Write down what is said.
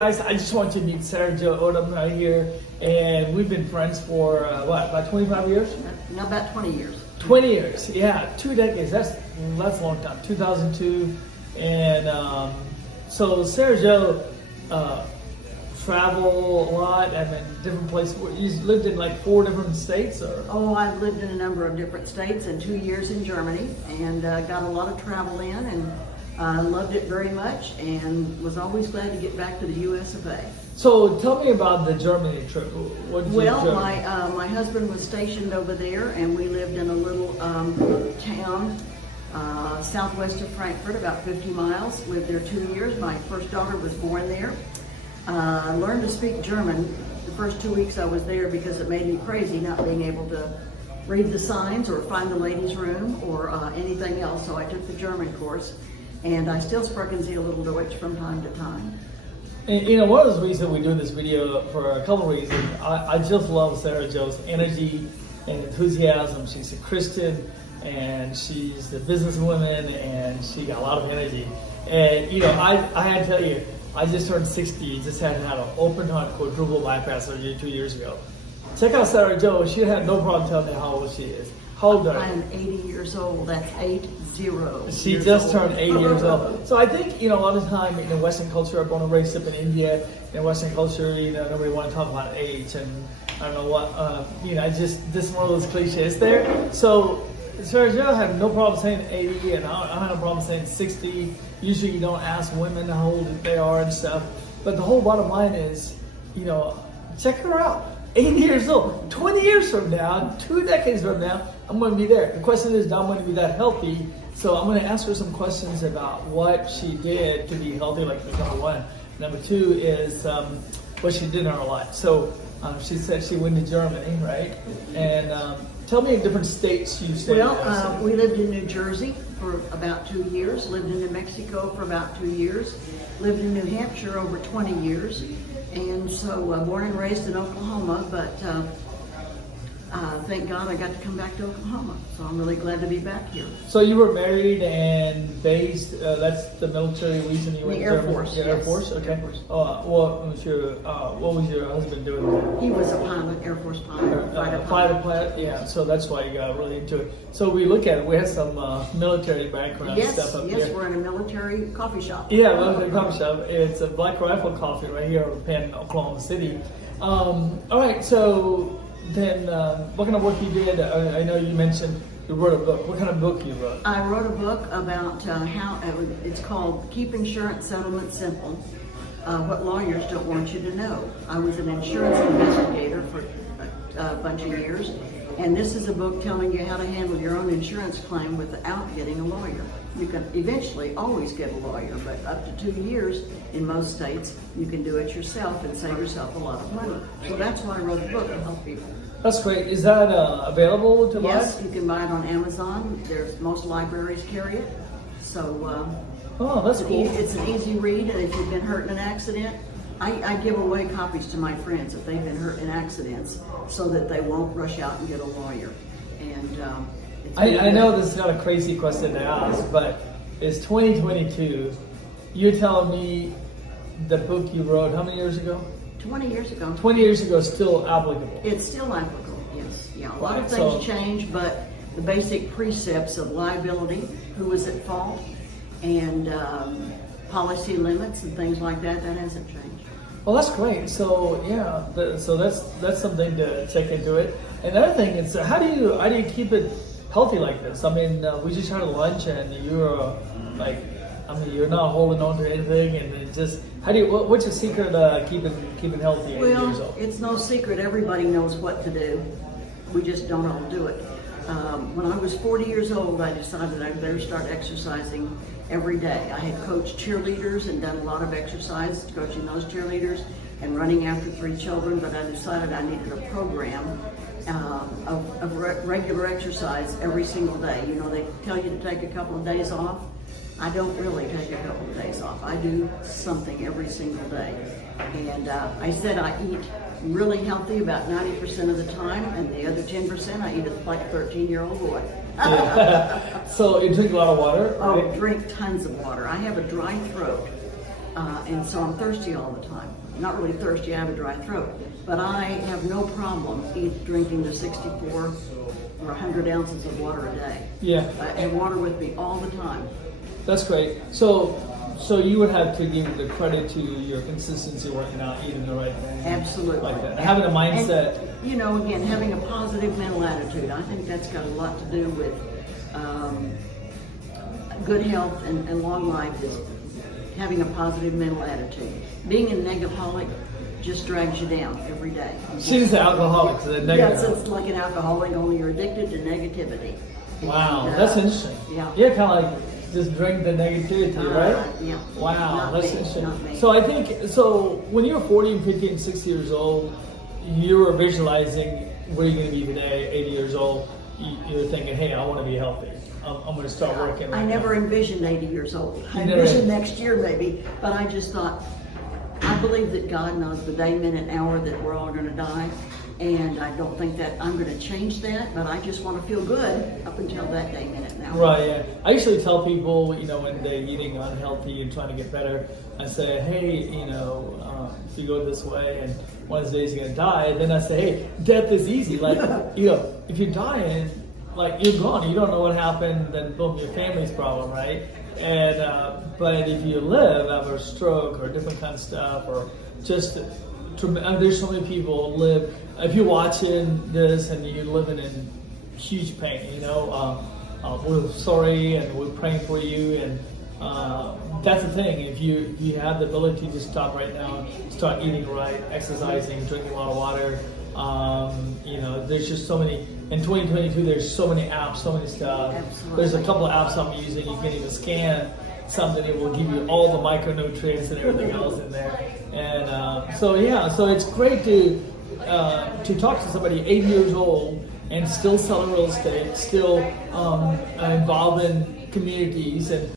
Guys, I just want you to meet Sarah Jo Odom right here, and we've been friends for about 25 years? No, about 20 years. 20 years, yeah, 2 decades. That's a long time. 2002, and so Sarah Jo travel a lot. I mean, different places. You lived in like 4 different states, or? Oh, I've lived in a number of different states and 2 years in Germany, and got a lot of travel in, and loved it very much, and was always glad to get back to the U.S. of A. So tell me about the Germany trip. My husband was stationed over there, and we lived in a little town southwest of Frankfurt, about 50 miles. Lived there 2 years. My first daughter was born there. Learned to speak German the first 2 weeks I was there because it made me crazy not being able to read the signs or find the ladies' room or anything else. So I took the German course, and I still sprechen Sie a little Deutsch from time to time. And, you know, one of the reasons we do this video for a couple of reasons. I just love Sarah Jo's energy and enthusiasm. She's a Christian, and she's a businesswoman, and she got a lot of energy. And you know, I had to tell you, I just turned 60. Just had an open heart quadruple bypass surgery 2 years ago. Check out Sarah Jo. She had no problem telling me how old she is. How old are you? I am 80 years old. That's 80. She just turned 80 years old. So I think, you know, a lot of time in the Western culture, born and raised up in India, in Western culture, you know, nobody want to talk about age, and I don't know what, you know, this is one of those cliches there. So Sarah Jo had no problem saying 80, and I had no problem saying 60. Usually you don't ask women how old they are and stuff. But the whole bottom line is, you know, check her out. 80 years old. 20 years from now, 2 decades from now, I'm going to be there. The question is, I'm going to be that healthy. So I'm going to ask her some questions about what she did to be healthy, like number one. Number two is what she did in her life. So she said she went to Germany, right? And tell me in different states you stayed. Well, we lived in New Jersey for about 2 years, lived in New Mexico for about 2 years, lived in New Hampshire over 20 years, and so born and raised in Oklahoma, but thank God I got to come back to Oklahoma, so I'm really glad to be back here. So you were married and based, that's the military reason you went to Air Force. The Air Force, okay. Air Force. What was your husband doing there? He was a pilot, Air Force pilot, fighter pilot, yeah, so that's why you got really into it. So we look at it, we had some military background stuff up here. Yes, we're in a military coffee shop. Yeah, military coffee shop. It's a Black Rifle Coffee right here in Penn, Oklahoma City. All right, so then what kind of work you did? I know you mentioned you wrote a book. What kind of book you wrote? I wrote a book about how, it's called Keep Insurance Settlement Simple, what lawyers don't want you to know. I was an insurance investigator for a bunch of years, and this is a book telling you how to handle your own insurance claim without getting a lawyer. You can eventually always get a lawyer, but up to 2 years in most states, you can do it yourself and save yourself a lot of money. So that's why I wrote the book, to help people. That's great. Is that available to buy? Yes, you can buy it on Amazon. Most libraries carry it. So oh, that's cool. It's an easy read, and if you've been hurt in an accident, I give away copies to my friends if they've been hurt in accidents, so that they won't rush out and get a lawyer. And I know this is not a crazy question to ask, but it's 2022. You're telling me the book you wrote how many years ago? 20 years ago. 20 years ago, still applicable. It's still applicable, yes. Yeah, a lot of things change, but the basic precepts of liability, who is at fault, and policy limits and things like that, that hasn't changed. Well, that's great. So yeah, so that's something to check into it. And the other thing is, how do you keep it healthy like this? I mean, we just had a lunch, and you're you're not holding on to anything, and it just what's your secret to keeping healthy at 80 years old? It's no secret. Everybody knows what to do. We just don't all do it. When I was 40 years old, I decided I better start exercising every day. I had coached cheerleaders and done a lot of exercise, coaching those cheerleaders and running after 3 children, but I decided I needed a program of regular exercise every single day. You know, they tell you to take a couple of days off. I don't really take a couple of days off. I do something every single day. And I said I eat really healthy about 90% of the time, and the other 10% I eat like a 13-year-old boy. So you drink a lot of water? Oh, drink tons of water. I have a dry throat. and so I'm thirsty all the time. Not really thirsty, I have a dry throat, but I have no problem drinking the 64 or 100 ounces of water a day. Yeah. I have water with me all the time. That's great. So you would have to give the credit to your consistency working out, eating the right thing. Absolutely. Like that. Having a mindset. And, you know, again, having a positive mental attitude. I think that's got a lot to do with good health and long life is having a positive mental attitude. Being a negaholic just drags you down every day. She's the alcoholic, the negative. Yes, it's like an alcoholic, only you're addicted to negativity. Wow, And, that's interesting. Yeah. Yeah, kind of like just drink the negativity, right? Yeah. Wow, Not that's me, interesting. not me. So I think, so when you were 40 and 50 and 60 years old, you were visualizing where you're going to be today, 80 years old. You're thinking, hey, I want to be healthy. I'm going to start working. I never envisioned 80 years old. I never- envisioned next year maybe, but I just thought, I believe that God knows the day, minute, hour that we're all going to die, and I don't think that I'm going to change that, but I just want to feel good up until that day, minute, and hour. Right, yeah. I usually tell people, you know, when they're eating unhealthy and trying to get better, I say, hey, you know, if you go this way and one of these days you're going to die, then I say, hey, death is easy. Like, you know, if you're dying, like, you're gone. You don't know what happened, then boom, your family's problem, right? And, but if you live, have a stroke or different kind of stuff, or just, there's so many people live, if you're watching this and you're living in huge pain, you know, we're sorry and we're praying for you, and that's the thing. If you have the ability to stop right now, start eating right, exercising, drinking a lot of water. You know, there's just so many. In 2022, there's so many apps, so many stuff. Absolutely. There's a couple of apps I'm using. You can even scan something; it will give you all the micronutrients and everything else in there. And so yeah, so it's great to talk to somebody 80 years old and still selling real estate, still involved in communities, and